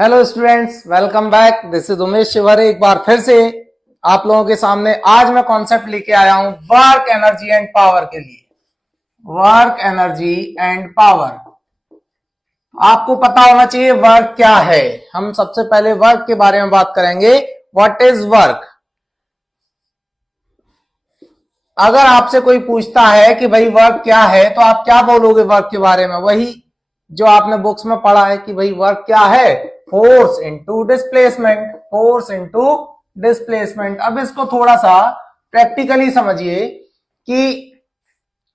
Hello students, welcome back. This is Umesh Shivre. एक बार फिर से आप लोगों के सामने आज मैं कॉन्सेप्ट लेके आया हूं वर्क एनर्जी एंड पावर के लिए। वर्क एनर्जी एंड पावर आपको पता होना चाहिए वर्क क्या है। हम सबसे पहले वर्क के बारे में बात करेंगे। What is work? अगर आपसे कोई पूछता है कि भाई वर्क क्या है तो आप क्या बोलोगे वर्क के बारे में? वही जो आपने बुक्स में पढ़ा है कि भाई वर्क क्या है, force into displacement, force into displacement. अब इसको थोड़ा सा प्रैक्टिकली समझिए कि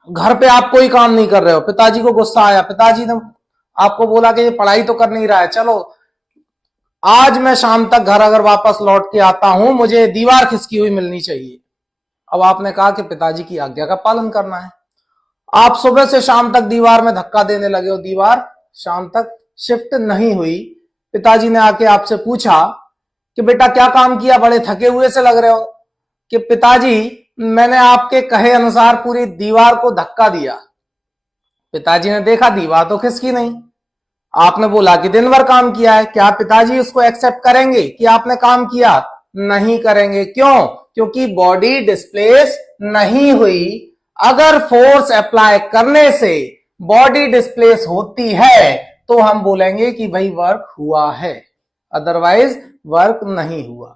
घर पे आप कोई काम नहीं कर रहे हो, पिताजी को गुस्सा आया, पिताजी ने आपको बोला कि ये पढ़ाई तो कर नहीं रहा है, चलो आज मैं शाम तक घर अगर वापस लौट के आता हूं मुझे दीवार खिसकी हुई मिलनी चाहिए। अब आपने कहा कि पिताजी की आज्ञा का पालन करना है। आप सुबह से शाम तक दीवार में धक्का देने लगे हो, दीवार शाम तक शिफ्ट नहीं हुई। पिताजी ने आके आपसे पूछा कि बेटा क्या काम किया, बड़े थके हुए से लग रहे हो। कि पिताजी मैंने आपके कहे अनुसार पूरी दीवार को धक्का दिया। पिताजी ने देखा दीवार तो खिसकी नहीं। आपने बोला कि दिन भर काम किया है। क्या पिताजी उसको एक्सेप्ट करेंगे कि आपने काम किया? नहीं करेंगे। क्यों? क्योंकि बॉडी डिस्प्लेस नहीं हुई। अगर फोर्स अप्लाई करने से बॉडी डिस्प्लेस होती है तो हम बोलेंगे कि भाई वर्क हुआ है, अदरवाइज वर्क नहीं हुआ।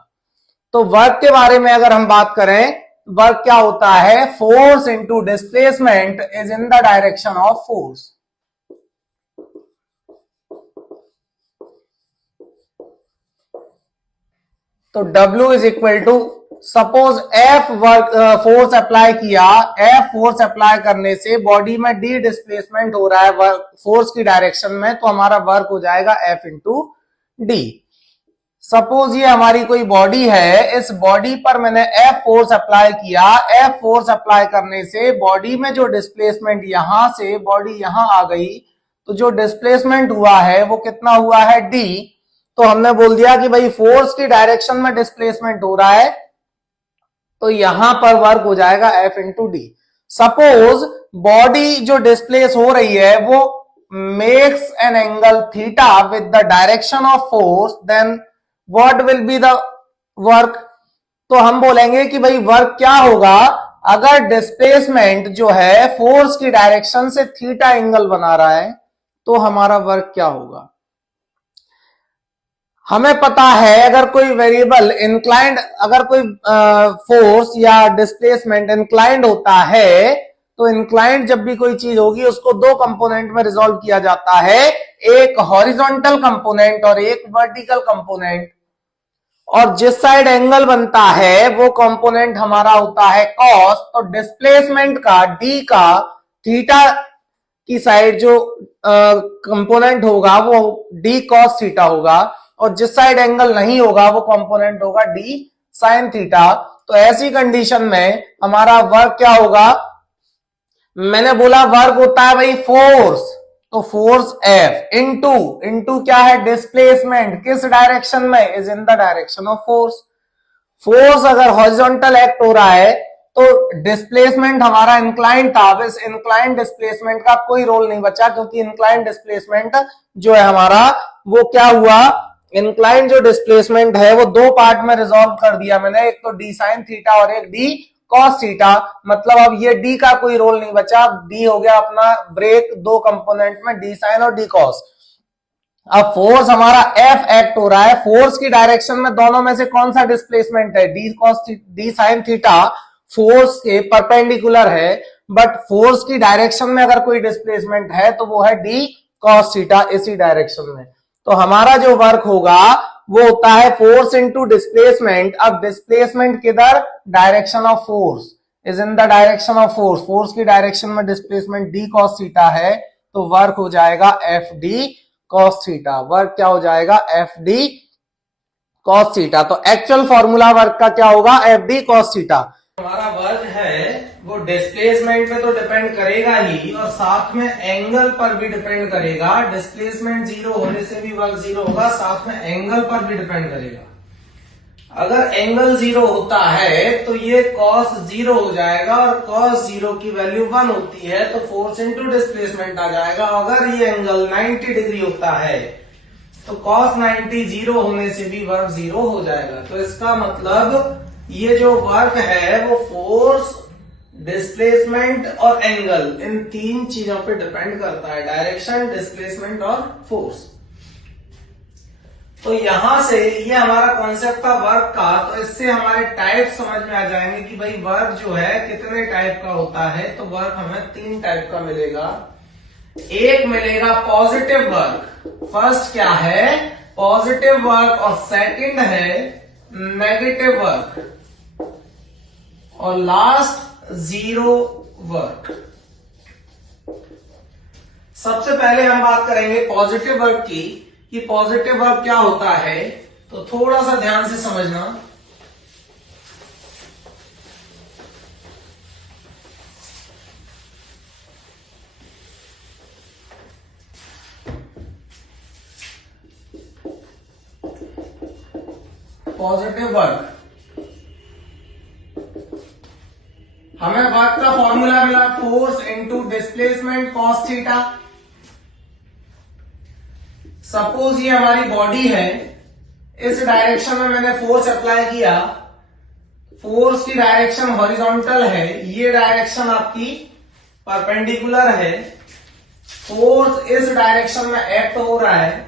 तो वर्क के बारे में अगर हम बात करें, वर्क क्या होता है? Force into displacement is in the direction of force. तो W is equal to, suppose F work force apply किया, F फोर्स अप्लाई करने से बॉडी में D डिस्प्लेसमेंट हो रहा है वर्क फोर्स की डायरेक्शन में, तो हमारा वर्क हो जाएगा F इंटू डी। सपोज ये हमारी कोई बॉडी है, इस बॉडी पर मैंने F फोर्स अप्लाई किया, F फोर्स अप्लाई करने से बॉडी में जो डिस्प्लेसमेंट यहां से बॉडी यहां आ गई, तो जो डिस्प्लेसमेंट हुआ है वो कितना हुआ है? D। तो हमने बोल दिया कि भाई फोर्स की डायरेक्शन में डिस्प्लेसमेंट हो रहा है तो यहां पर वर्क हो जाएगा F into D. Suppose body जो डिस्प्लेस हो रही है वो makes an angle theta with the direction of force, then what will be the work? तो हम बोलेंगे कि भाई वर्क क्या होगा अगर डिस्प्लेसमेंट जो है फोर्स की डायरेक्शन से थीटा एंगल बना रहा है, तो हमारा वर्क क्या होगा? हमें पता है अगर कोई वेरिएबल इंक्लाइंड, अगर कोई फोर्स या डिस्प्लेसमेंट इंक्लाइंड होता है तो इंक्लाइंड जब भी कोई चीज होगी उसको दो कंपोनेंट में रिजॉल्व किया जाता है, एक हॉरिजॉन्टल कंपोनेंट और एक वर्टिकल कंपोनेंट। और जिस साइड एंगल बनता है वो कंपोनेंट हमारा होता है कॉस। तो डिस्प्लेसमेंट का डी का थीटा की साइड जो कंपोनेंट होगा वो डी कॉस थीटा होगा, और जिस साइड एंगल नहीं होगा वो कंपोनेंट होगा डी साइन थीटा। तो ऐसी कंडीशन में हमारा वर्क क्या होगा? मैंने बोला वर्क होता है भाई फोर्स, तो फोर्स F इनटू, इनटू क्या है? डिस्प्लेसमेंट। किस डायरेक्शन में? Is in the direction of force. Force अगर हॉरिजॉन्टल एक्ट हो रहा है तो डिस्प्लेसमेंट हमारा इंक्लाइंड था, अब इस इंक्लाइंड डिस्प्लेसमेंट का कोई रोल नहीं बचा, क्योंकि इंक्लाइंड डिस्प्लेसमेंट जो है हमारा वो क्या हुआ? इंक्लाइंड जो डिस्प्लेसमेंट है वो दो पार्ट में रिजॉल्व कर दिया मैंने, एक तो डी साइन थीटा और एक डी कॉस थीटा। मतलब अब ये डी का कोई रोल नहीं बचा, डी हो गया अपना ब्रेक दो कंपोनेंट में, डी साइन और डी कॉस। अब फोर्स हमारा F एक्ट हो रहा है, फोर्स की डायरेक्शन में दोनों में से कौन सा डिस्प्लेसमेंट है? D cos D sine theta force के परपेंडिकुलर है, बट फोर्स की डायरेक्शन में अगर कोई डिस्प्लेसमेंट है तो वो है डी कॉस थीटा, इसी डायरेक्शन में। तो हमारा जो वर्क होगा वो होता है फोर्स इनटू डिस्प्लेसमेंट। अब डिस्प्लेसमेंट किधर? Direction of force, is in the direction of force. Force की डायरेक्शन में डिस्प्लेसमेंट डी कॉस थीटा है, तो वर्क हो जाएगा F D cos theta. Work क्या हो जाएगा? F D cos theta. तो एक्चुअल फॉर्मूला वर्क का क्या होगा? F D cos theta. हमारा वर्क है वो डिस्प्लेसमेंट पे तो डिपेंड करेगा ही, और साथ में एंगल पर भी डिपेंड करेगा। डिस्प्लेसमेंट जीरो होने से भी वर्क जीरो होगा, साथ में एंगल पर भी डिपेंड करेगा। अगर एंगल जीरो होता है तो ये कॉस जीरो हो जाएगा, और कॉस जीरो की वैल्यू 1 होती है तो फोर्स इंटू डिस्प्लेसमेंट आ जाएगा। अगर ये एंगल 90 डिग्री होता है तो cos 90 जीरो होने से भी वर्क जीरो हो जाएगा। तो इसका मतलब ये जो वर्क है वो फोर्स, डिस्प्लेसमेंट और एंगल, इन तीन चीजों पे डिपेंड करता है, डायरेक्शन, डिस्प्लेसमेंट और फोर्स। तो यहां से ये हमारा कॉन्सेप्ट था वर्क का। तो इससे हमारे टाइप समझ में आ जाएंगे कि भाई वर्क जो है कितने टाइप का होता है। तो वर्क हमें 3 टाइप का मिलेगा। एक मिलेगा पॉजिटिव वर्क, फर्स्ट क्या है पॉजिटिव वर्क, और सेकंड है नेगेटिव वर्क, और लास्ट जीरो वर्क। सबसे पहले हम बात करेंगे पॉजिटिव वर्क की, कि पॉजिटिव वर्क क्या होता है। तो थोड़ा सा ध्यान से समझना। पॉजिटिव वर्क, हमें वर्क का फॉर्मूला मिला force into displacement cos theta. Suppose ये हमारी बॉडी है, इस डायरेक्शन में मैंने फोर्स अप्लाई किया, फोर्स की डायरेक्शन हॉरिजॉन्टल है, ये डायरेक्शन आपकी परपेंडिकुलर है, फोर्स इस डायरेक्शन में एक्ट हो रहा है।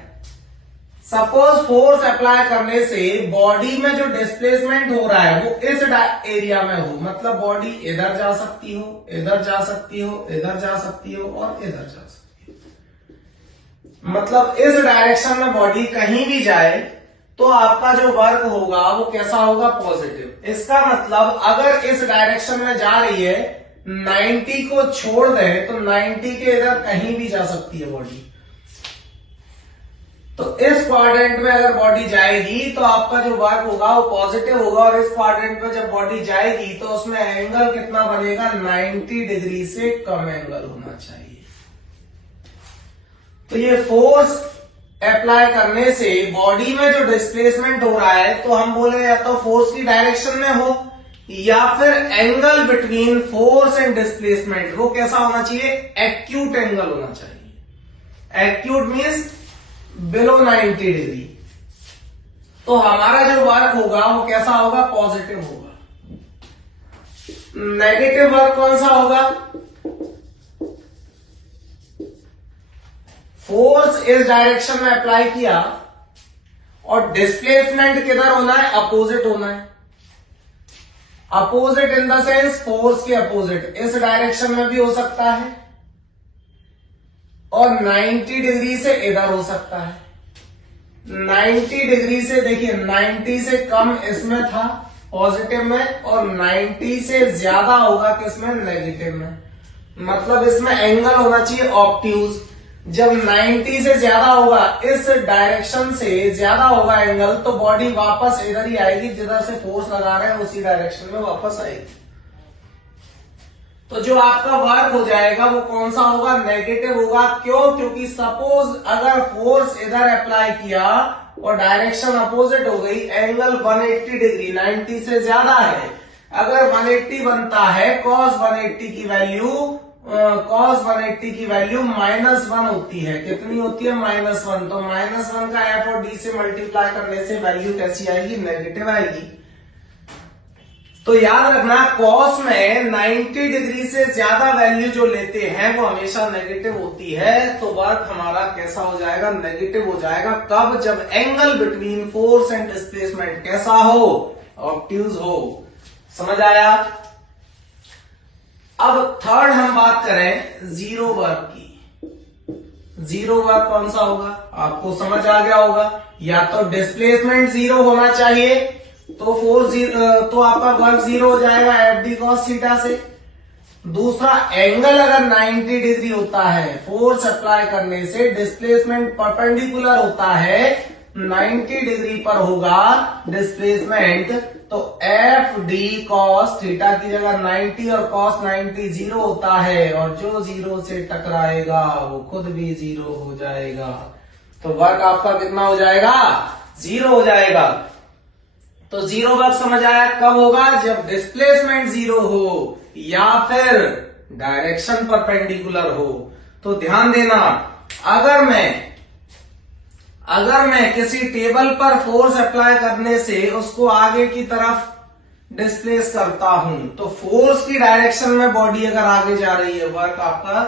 सपोज फोर्स अप्लाई करने से बॉडी में जो डिस्प्लेसमेंट हो रहा है वो इस एरिया में हो, मतलब बॉडी इधर जा सकती हो, इधर जा सकती हो, इधर जा सकती हो और इधर जा सकती हो। मतलब इस डायरेक्शन में बॉडी कहीं भी जाए तो आपका जो वर्क होगा वो कैसा होगा, पॉजिटिव। इसका मतलब अगर इस डायरेक्शन में जा रही है, 90 को छोड़ दें तो 90 के इधर कहीं भी जा सकती है बॉडी। तो इस क्वाड्रेंट में अगर बॉडी जाएगी तो आपका जो वर्क होगा वो पॉजिटिव होगा, और इस क्वाड्रेंट में जब बॉडी जाएगी तो उसमें एंगल कितना बनेगा, 90 डिग्री से कम एंगल होना चाहिए। तो ये फोर्स अप्लाई करने से बॉडी में जो डिस्प्लेसमेंट हो रहा है, तो हम बोले या तो फोर्स की डायरेक्शन में हो या फिर angle between force and displacement वो कैसा होना चाहिए, एक्यूट एंगल होना चाहिए। Acute means below 90 degree. तो हमारा जो वर्क होगा वो कैसा होगा, पॉजिटिव होगा। नेगेटिव वर्क कौन सा होगा, फोर्स इस डायरेक्शन में अप्लाई किया और डिस्प्लेसमेंट किधर होना है, अपोजिट होना है। Opposite in the sense force के अपोजिट, इस डायरेक्शन में भी हो सकता है और 90 डिग्री से इधर हो सकता है। 90 डिग्री से देखिए 90 से कम इसमें था पॉजिटिव में, और 90 से ज्यादा होगा किसमें, नेगेटिव में। मतलब इसमें एंगल होना चाहिए ऑब्ट्यूज। जब 90 से ज्यादा होगा, इस डायरेक्शन से ज्यादा होगा एंगल, तो बॉडी वापस इधर ही आएगी, जिधर से फोर्स लगा रहे हैं उसी डायरेक्शन में वापस आएगी। तो जो आपका वर्क हो जाएगा वो कौन सा होगा, नेगेटिव होगा। क्यों, क्योंकि सपोज अगर फोर्स इधर अप्लाई किया और डायरेक्शन अपोजिट हो गई, एंगल 180 डिग्री 90 से ज्यादा है, अगर 180 बनता है, cos 180 की वैल्यू -1 होती है। कितनी होती है, -1। तो -1 का एफ और डी से मल्टीप्लाई करने से वैल्यू कैसी आएगी, नेगेटिव आएगी। तो याद रखना कॉस में 90 डिग्री से ज्यादा वैल्यू जो लेते हैं वो हमेशा नेगेटिव होती है। तो वर्क हमारा कैसा हो जाएगा, नेगेटिव हो जाएगा। कब, जब angle between force and displacement कैसा हो, ऑब्ट्यूज हो। समझ आया। अब थर्ड हम बात करें जीरो वर्क की। जीरो वर्क कौन सा होगा, आपको समझ आ गया होगा। या तो डिस्प्लेसमेंट जीरो होना चाहिए तो फोर्स तो आपका वर्क जीरो हो जाएगा एफ डी कॉस थीटा से। दूसरा, एंगल अगर 90 डिग्री होता है, फोर्स अप्लाई करने से डिस्प्लेसमेंट परपेंडिकुलर होता है, 90 डिग्री पर होगा डिस्प्लेसमेंट, तो एफ डी कॉस थीटा की जगह 90 और कॉस 90 जीरो होता है, और जो जीरो से टकराएगा वो खुद भी जीरो हो जाएगा। तो वर्क आपका कितना हो जाएगा, जीरो हो जाएगा। तो जीरो वर्क समझ आया कब होगा, जब डिस्प्लेसमेंट जीरो हो या फिर डायरेक्शन परपेंडिकुलर हो। तो ध्यान देना, अगर मैं किसी टेबल पर फोर्स अप्लाई करने से उसको आगे की तरफ डिस्प्लेस करता हूं, तो फोर्स की डायरेक्शन में बॉडी अगर आगे जा रही है, वर्क आपका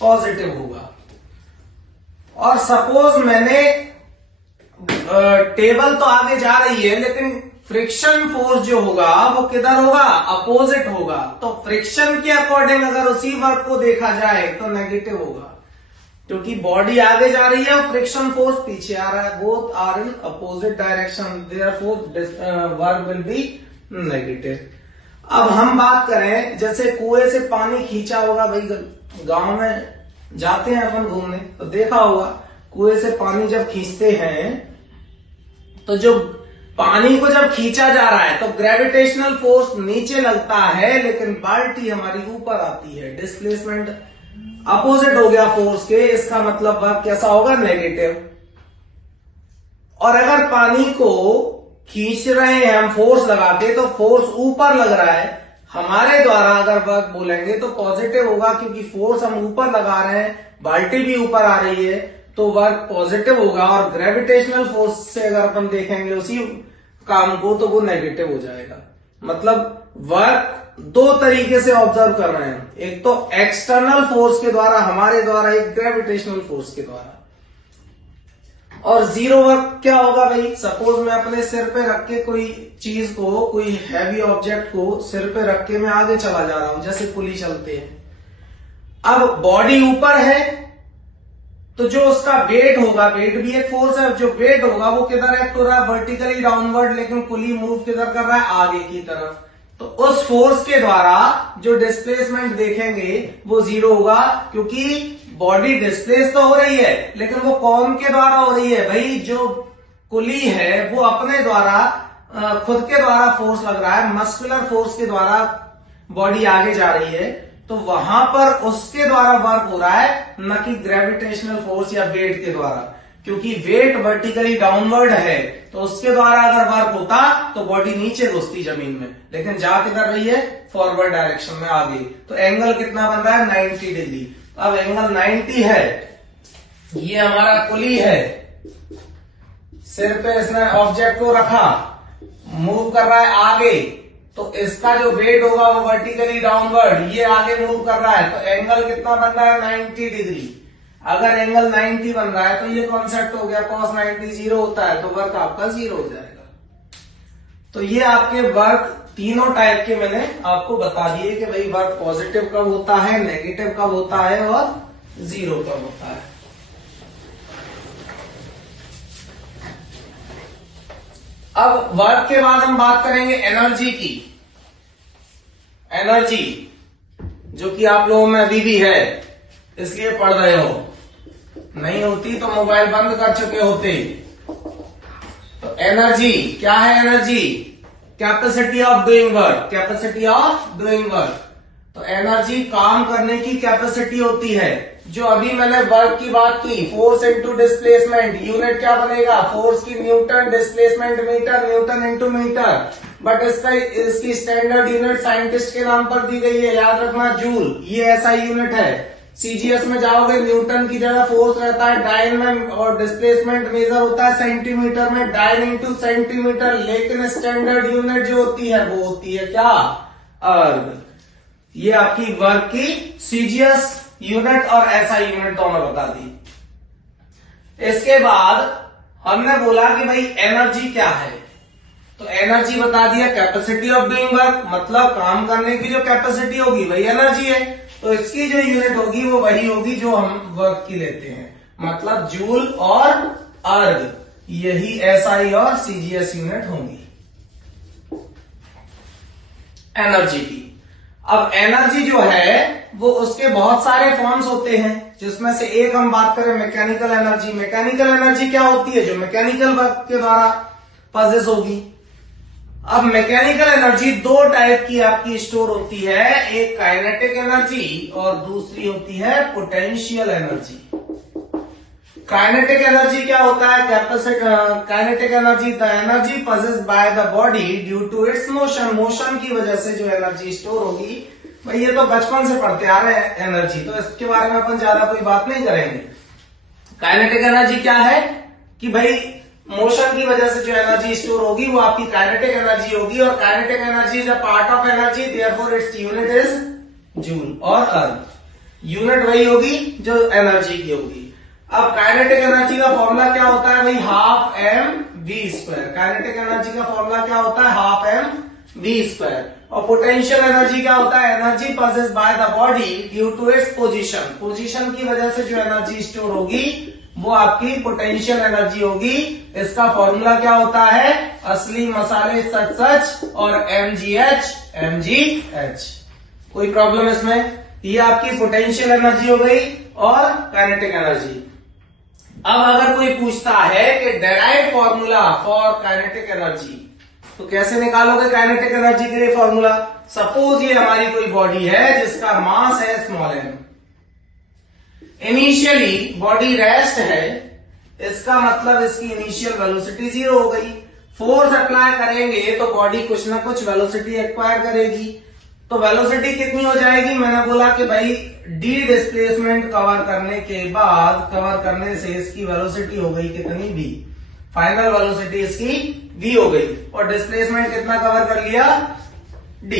पॉजिटिव होगा। और सपोज मैंने टेबल तो आगे जा रही है, लेकिन फ्रिक्शन फोर्स जो होगा वो किधर होगा, अपोजिट होगा। तो फ्रिक्शन के अकॉर्डिंग अगर उसी वर्क को देखा जाए तो नेगेटिव होगा, क्योंकि बॉडी आगे जा रही है और फ्रिक्शन फोर्स पीछे आ रहा है। Both are in opposite direction, therefore work will be negative. अब हम बात करें, जैसे कुएं से पानी खींचा होगा, भाई गांव में जाते हैं अपन घूमने तो देखा होगा, कुएं से पानी जब खींचते हैं तो जो पानी को जब खींचा जा रहा है तो ग्रेविटेशनल फोर्स नीचे लगता है, लेकिन बाल्टी हमारी ऊपर आती है। डिस्प्लेसमेंट अपोजिट हो गया फोर्स के, इसका मतलब वर्क कैसा होगा, नेगेटिव। और अगर पानी को खींच रहे हैं हम फोर्स लगा के, तो फोर्स ऊपर लग रहा है हमारे द्वारा, अगर वर्क बोलेंगे तो पॉजिटिव होगा, क्योंकि फोर्स हम ऊपर लगा रहे हैं, बाल्टी भी ऊपर आ रही है, तो वर्क पॉजिटिव होगा। और ग्रेविटेशनल फोर्स से अगर अपन देखेंगे उसी काम को, तो वो नेगेटिव हो जाएगा। मतलब वर्क दो तरीके से ऑब्जर्व कर रहे हैं, एक तो एक्सटर्नल फोर्स के द्वारा, हमारे द्वारा, एक ग्रेविटेशनल फोर्स के द्वारा। और जीरो वर्क क्या होगा भाई, सपोज मैं अपने सिर पे रख के कोई चीज को, कोई हैवी ऑब्जेक्ट को सिर पे रख के मैं आगे चला जा रहा हूं, जैसे पुली चलते हैं। अब बॉडी ऊपर है, तो जो उसका वेट होगा, वेट भी एक फोर्स है, जो वेट होगा वो किधर एक्ट हो रहा है, वर्टिकली डाउनवर्ड, लेकिन पुली मूव किधर कर रहा है, आगे की तरफ। तो उस फोर्स के द्वारा जो डिस्प्लेसमेंट देखेंगे वो जीरो होगा, क्योंकि बॉडी डिस्प्लेस तो हो रही है, लेकिन वो कौन के द्वारा हो रही है भाई, जो कुली है वो अपने द्वारा, खुद के द्वारा फोर्स लग रहा है, मस्कुलर फोर्स के द्वारा बॉडी आगे जा रही है, तो वहां पर उसके द्वारा वर्क हो रहा है, न कि ग्रेविटेशनल फोर्स या वेट के द्वारा। क्योंकि वेट वर्टिकली डाउनवर्ड है, तो उसके द्वारा अगर वर्क होता तो बॉडी नीचे घुसती जमीन में, लेकिन जा किधर रही है, फॉरवर्ड डायरेक्शन में आगे। तो एंगल कितना बन रहा है, 90 डिग्री। अब एंगल 90 है, ये हमारा कुली है, सिर पे इसने ऑब्जेक्ट को रखा, मूव कर रहा है आगे, तो इसका जो वेट होगा वो वर्टिकली डाउनवर्ड, ये आगे मूव कर रहा है, तो एंगल कितना बन रहा है, 90 डिग्री। अगर एंगल 90 बन रहा है तो ये कॉन्सेप्ट हो गया, cos 90 जीरो होता है, तो वर्क आपका जीरो हो जाएगा। तो ये आपके वर्क तीनों टाइप के मैंने आपको बता दिए कि भाई वर्क पॉजिटिव कब होता है, नेगेटिव कब होता है और जीरो कब होता है। अब वर्क के बाद हम बात करेंगे एनर्जी की। एनर्जी जो कि आप लोगों में अभी भी है, इसलिए पढ़ रहे हो, नहीं होती तो मोबाइल बंद कर चुके होते। तो एनर्जी क्या है, energy capacity of doing work, capacity of doing work. तो एनर्जी काम करने की कैपेसिटी होती है। जो अभी मैंने वर्क की बात की, फोर्स इंटू डिस्प्लेसमेंट, यूनिट क्या बनेगा, फोर्स की newton, displacement metre, newton into metre. But इसकी स्टैंडर्ड यूनिट साइंटिस्ट के नाम पर दी गई है, याद रखना, जूल। ये ऐसा यूनिट है। सीजीएस में जाओगे, न्यूटन की जगह फोर्स रहता है डाइन में, और डिस्प्लेसमेंट मेजर होता है सेंटीमीटर में, डाइन इंटू सेंटीमीटर। लेकिन स्टैंडर्ड यूनिट जो होती है वो होती है क्या, अर्ग। ये आपकी वर्क की सीजीएस यूनिट और एसआई यूनिट दोनों बता दी। इसके बाद हमने बोला कि भाई एनर्जी क्या है, तो एनर्जी बता दिया, कैपेसिटी ऑफ डूइंग वर्क, मतलब काम करने की जो कैपेसिटी होगी वही एनर्जी है। तो इसकी जो यूनिट होगी वो वही होगी जो हम वर्क की लेते हैं, मतलब जूल और अर्ग, यही एसआई और सीजीएस यूनिट होंगी एनर्जी की। अब एनर्जी जो है वो उसके बहुत सारे फॉर्म्स होते हैं, जिसमें से एक हम बात करें मैकेनिकल एनर्जी। मैकेनिकल एनर्जी क्या होती है, जो मैकेनिकल वर्क के द्वारा पॉजेस होगी। अब मैकेनिकल एनर्जी दो टाइप की आपकी स्टोर होती है, एक काइनेटिक एनर्जी और दूसरी होती है पोटेंशियल एनर्जी। काइनेटिक एनर्जी क्या होता है, kinetic energy the energy possessed by the body due to its motion, motion की वजह से जो एनर्जी स्टोर होगी। भाई ये तो बचपन से पढ़ते आ रहे हैं एनर्जी, तो इसके बारे में अपन ज्यादा कोई बात नहीं करेंगे। काइनेटिक एनर्जी क्या है कि भाई मोशन की वजह से जो एनर्जी स्टोर होगी वो आपकी काइनेटिक एनर्जी होगी, और kinetic energy is a part of energy, therefore its unit is joule और अर्ग। यूनिट वही होगी जो एनर्जी की होगी। अब काइनेटिक एनर्जी का फॉर्मूला क्या होता है भाई, half M V square. Kinetic energy का फॉर्मूला क्या होता है, हाफ एम वी स्क्वायर। और पोटेंशियल एनर्जी क्या होता है, energy possess by the body due to its position. Position की वजह से जो एनर्जी स्टोर होगी वो आपकी पोटेंशियल एनर्जी होगी। इसका फॉर्मूला क्या होता है, असली मसाले सच सच और mgh। कोई प्रॉब्लम इसमें, ये आपकी पोटेंशियल एनर्जी हो गई और काइनेटिक एनर्जी। अब अगर कोई पूछता है कि derive formula for kinetic energy, तो कैसे निकालोगे काइनेटिक एनर्जी के लिए फॉर्मूला। सपोज ये हमारी कोई बॉडी है जिसका मास है small m, initially body rest है, इसका मतलब इसकी इनिशियल वेलोसिटी 0 हो गई। फोर्स अप्लाई करेंगे तो बॉडी कुछ ना कुछ वेलोसिटी एक्वायर करेगी। तो वेलोसिटी कितनी हो जाएगी, मैंने बोला कि भाई डी डिस्प्लेसमेंट कवर करने के बाद, कवर करने से इसकी वेलोसिटी हो गई कितनी, v। फाइनल वेलोसिटी इसकी v हो गई, और डिस्प्लेसमेंट कितना कवर कर लिया, d।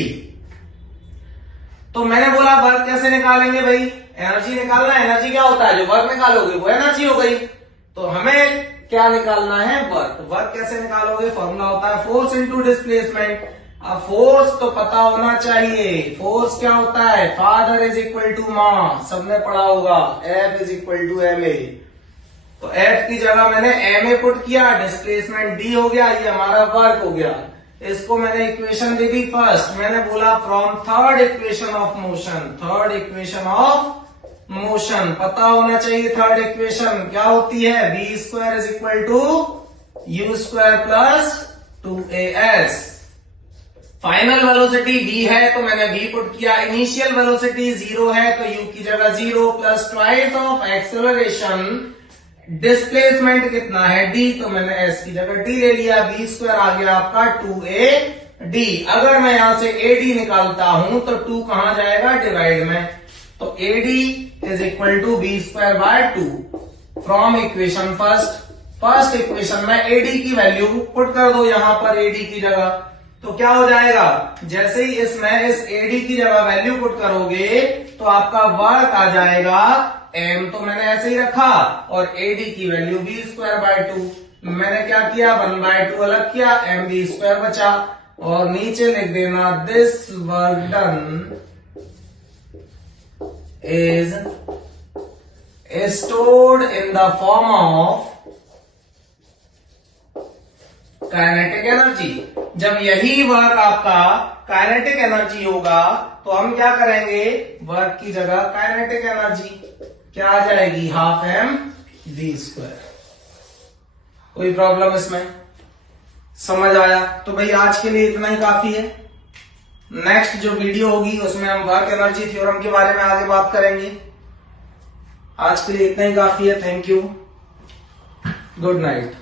तो मैंने बोला वर्क कैसे निकालेंगे भाई, एनर्जी निकालना। एनर्जी क्या होता है, जो वर्क निकालोगे वो एनर्जी हो गई। तो हमें क्या निकालना है, वर्क। वर्क कैसे निकालोगे, फॉर्मूला होता है फोर्स इंटू डिस्प्लेसमेंट। अब फोर्स तो पता होना चाहिए, फोर्स क्या होता है, father is equal to mass, सबने पढ़ा होगा, F is equal to ma। तो F की जगह मैंने ma पुट किया, डिस्प्लेसमेंट d हो गया, ये हमारा वर्क हो गया। इसको मैंने इक्वेशन दे दी फर्स्ट, मैंने बोला from third equation of motion. Third equation of motion पता होना चाहिए। थर्ड इक्वेशन क्या होती है, v square is equal to u square plus 2as। Final velocity v है तो मैंने v पुट किया, इनिशियल वेलोसिटी 0 है तो u की जगह 0 plus twice of acceleration. Displacement कितना है d, तो मैंने s की जगह d ले लिया, v स्क्वायर आ गया आपका 2ad। अगर मैं यहां से ad निकालता हूं तो 2 कहां जाएगा, डिवाइड में, तो ad is equal to v square by 2 from equation first equation में ad की वैल्यू पुट कर दो यहां पर ad की जगह। तो क्या हो जाएगा, जैसे ही इसमें इस ad की जगह वैल्यू पुट करोगे तो आपका वर्क आ जाएगा m, तो मैंने ऐसे ही रखा, और ad की वैल्यू v स्क्वायर बाय 2। मैंने क्या किया, 1/2 अलग किया, mv स्क्वायर बचा, और नीचे लिख देना this work done is stored in the form of kinetic energy. जब यही वर्क आपका काइनेटिक एनर्जी होगा तो हम क्या करेंगे, वर्क की जगह काइनेटिक एनर्जी क्या आ जाएगी, हाफ एम वी स्क्वायर। कोई प्रॉब्लम इसमें, समझ आया। तो भाई आज के लिए इतना ही काफी है। नेक्स्ट जो वीडियो होगी उसमें हम वर्क एनर्जी थ्योरम के बारे में आगे बात करेंगे। आज के लिए इतना ही काफी है। Thank you, good night.